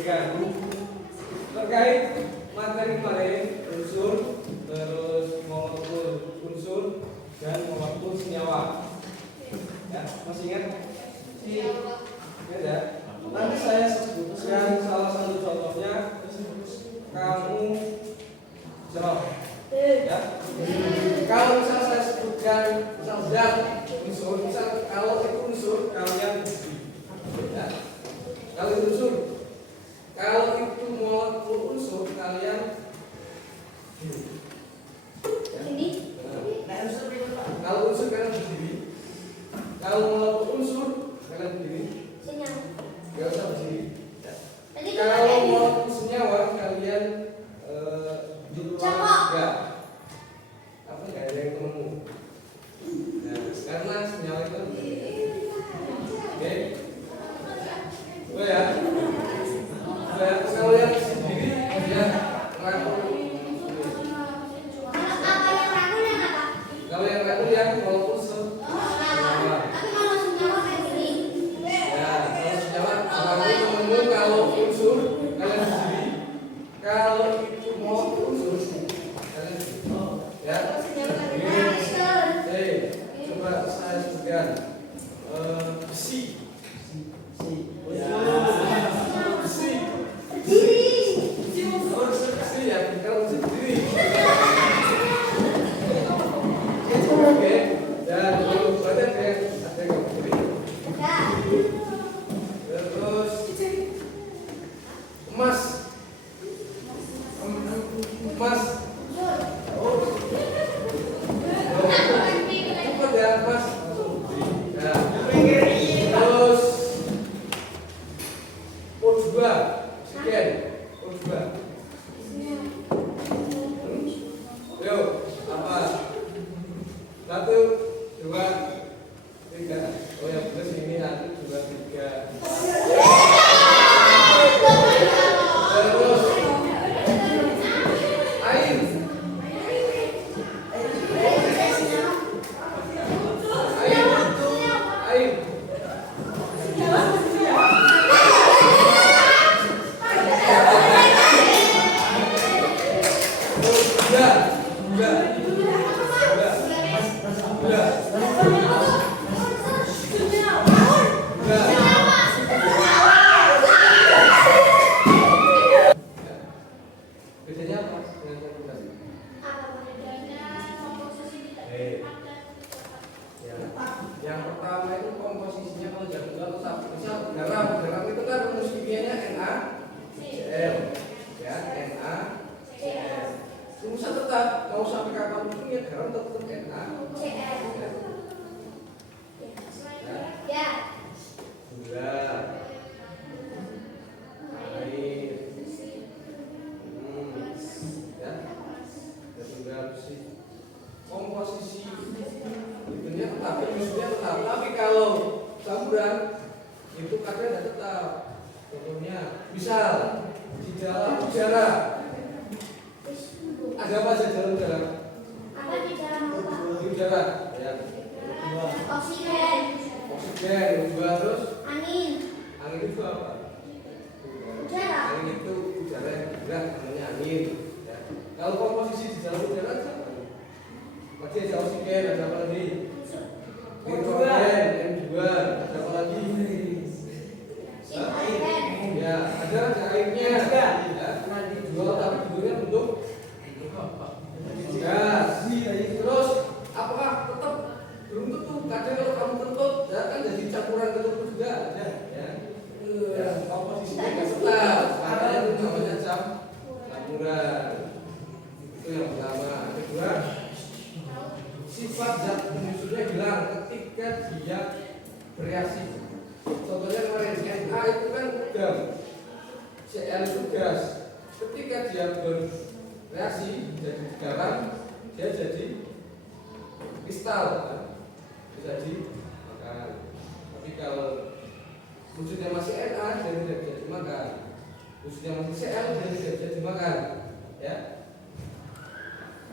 perhatikan terkait materi kemarin unsur, terus molekul unsur dan molekul senyawa. Ya, masih ingat? Ya. Nanti saya sebutkan salah satu contohnya, kamu jawab. Ya. Kalau misal saya sebutkan misal zat unsur, misal kalau itu unsur kalian ya. Kalau itu unsur, kalau itu molekul unsur kalian ya. Kalau unsur kalian berdiri, kalau molekul unsur kalian berdiri. Gak usah berdiri. Ya. Kalau molekul senyawa kalian ya. Apa nggak ada yang temenmu? Nah, karena senyawa itu oke. Oh ya. Kalau yang sendiri dia rangkul. Kalau yang rangkul yang molekul senyawa. Ya, kalau senyawa rangkul temenmu, kalau unsur kalian sendiri. Kalau itu molekul unsur kalian sendiri. Ya. Coba saya sebutkan besi.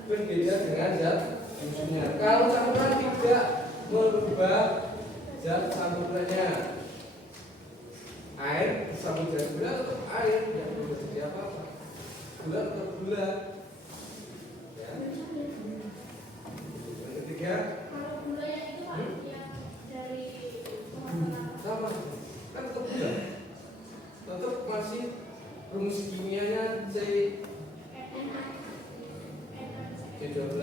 Berbeda dengan zat unsurnya. Kalau campuran tidak merubah zat campurannya. air disambung dengan gula tetap air, tidak berubah jadi apa-apa. Gula tetap gula. Ya. Yang ketiga, kalau gulanya itu Pak yang dari sama kan tetap gula, tetap masih rumus kimianya C12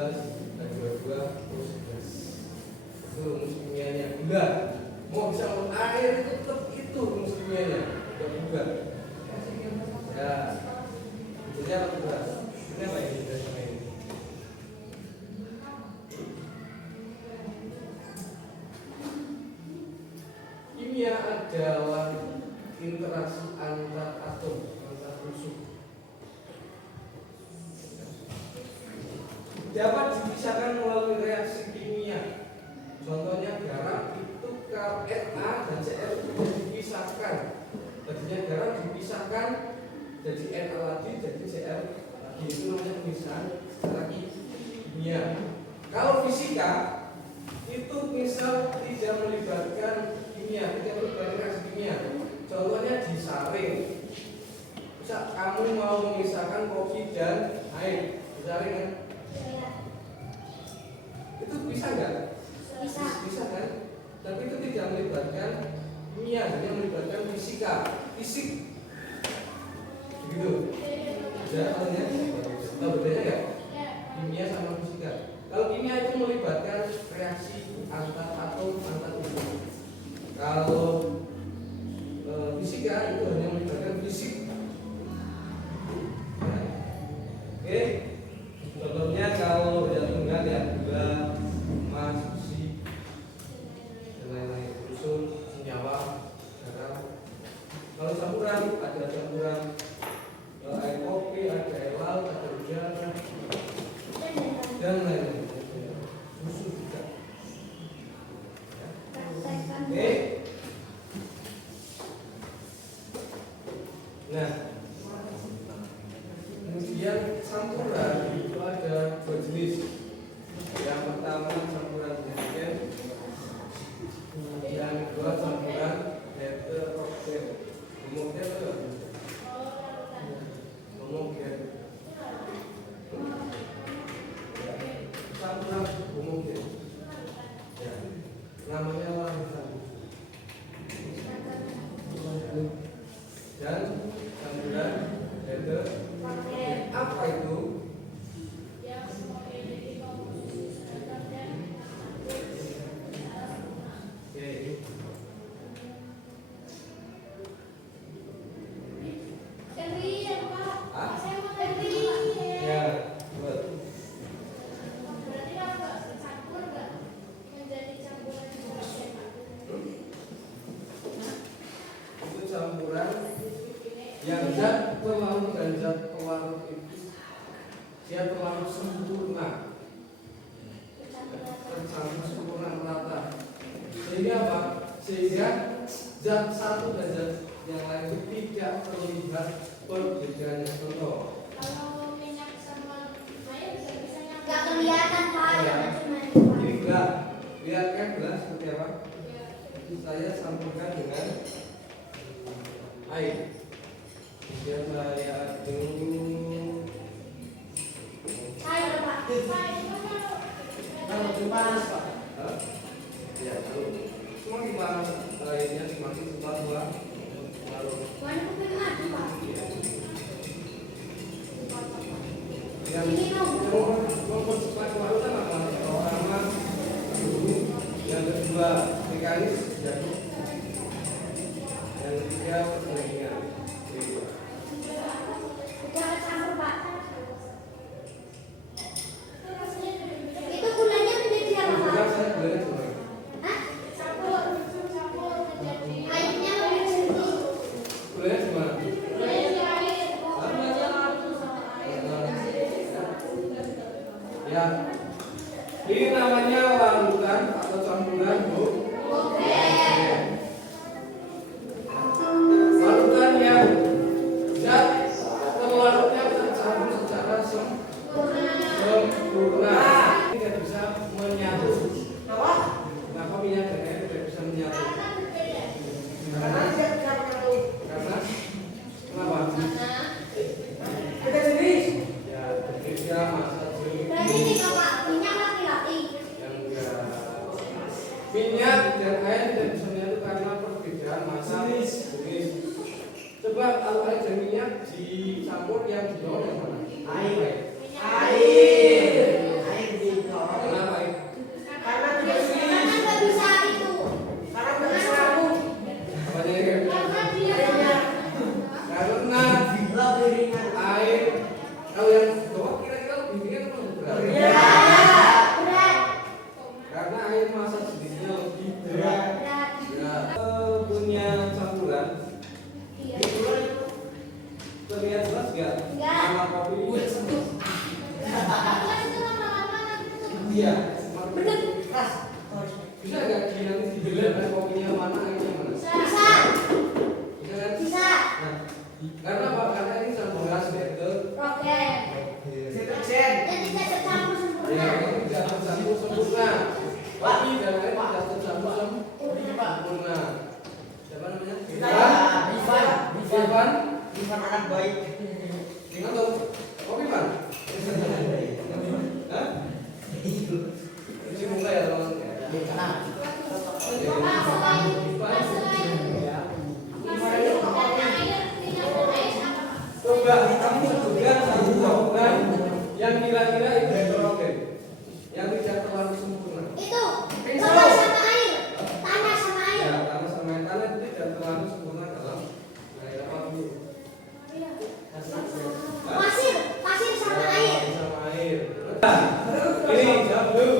dan 22 plus 11 itu rumus kimianya gula. Mau bisa air itu tetap itu rumus kimianya, tidak berubah. Ya, jadi apa berubah? Ini apa ini dasarnya ini? Kimia adalah interaksi antar atom, antar unsur. Dapat dipisahkan melalui reaksi kimia. Contohnya garam itu kalau Na dan Cl itu dipisahkan. Tadinya garam dipisahkan jadi Na lagi jadi Cl lagi, itu namanya pemisahan secara kimia. Kalau fisika itu misal tidak melibatkan kimia, tidak melibatkan reaksi kimia. Contohnya disaring. Misal kamu mau memisahkan kopi dan air, disaring kan? Itu bisa nggak? Bisa kan? Tapi itu tidak melibatkan kimia, hanya melibatkan fisika, fisik. Begitu. Jawabannya, tahu bedanya nggak? Kimia sama fisika. Kalau kimia itu melibatkan reaksi antar atom, antar unsur. Kalau fisika itu hanya melibatkan fisik. Ya. Oke. Contohnya kalau ya tunggal ya gula, emas, besi, dan lain-lain, unsur, senyawa, garam. Kalau campuran ada campuran air kopi, ada air laut, ada udara, dan lain-lain. Susu juga. Ya. Oke. Nah, kemudian campuran itu ada dua jenis. Yang pertama campuran homogen, yang kedua campuran heterogen. Homogen itu apa? Homogen. Campuran homogen. Ya, namanya larutan. Dan campuran heterogen. Apa itu? Campuran yang zat pelarut dan zat pelarut itu dia terlalu sempurna, tercampur sempurna merata, sehingga apa? Sehingga zat satu dan zat yang lain itu tidak terlihat perbedaannya. Contoh, kalau minyak sama air bisa nggak kelihatan Pak. Ini gelas, lihat kan gelas seperti apa? Saya sampaikan dengan air. Kemudian saya aduk. Air Pak. Kalau panas Pak. Ya, semakin panas airnya semakin cepat larut. Mana kopi madu Pak? Yang mempercepat larutan apa? Pertama, suhu. Yang kedua, mekanis jatuh. Yang ketiga, persaingan. Jangan campur Pak. Itu gulanya menjadi apa Pak? Hah? Campur menjadi airnya lebih sedikit. Gulanya gimana? Ya, ini namanya larutan atau campuran, Bu. Larutan yang zat terlarutnya tercampur secara sempurna, tidak bisa menyatu. Kenapa minyak dan air tidak bisa menyatu? Karena massa jenis. Berarti tiga Pak, minyak laki-laki. Yang enggak. Minyak dan air tidak bisa menyatu karena perbedaan massa jenis. Coba kalau air dan minyak dicampur yang di bawah yang mana? Air. Kenapa air? Karena nggak bisa itu. Apanya ya? Karena dia Karena air. Kalau yang di bawah kira-kira lebih ringan atau lebih berat? berat. Karena air massa jenisnya lebih berat. Berat. Punya campuran. Iya. Terlihat jelas nggak? Nggak. Sama kopi. Karena itu lama-lama nanti tuh. Iya. Bener. Bisa nggak nanti dibedakan kopinya mana airnya mana? Bisa. Bisa kan? Bisa. Nah, karena apa? Karena ini campuran betul. Oke. Jadi tidak tercampur Ya, sempurna. ini tidak tercampur sempurna. Kopi dan air tidak tercampur sempurna. Siapa namanya? Ivan anak baik. atau kopi Pan? Hah? Ini muka ya teman. Pak, selain Coba kamu sebutkan satu campuran yang kira-kira itu heterogen, yang tidak terlalu sempurna. itu tanah sama air. Tanah sama air. Ya, tanah sama air. Tanah itu tidak terlalu sempurna dalam air apa dulu? Pasir sama air. Sama air. Nah, ini jawab dulu.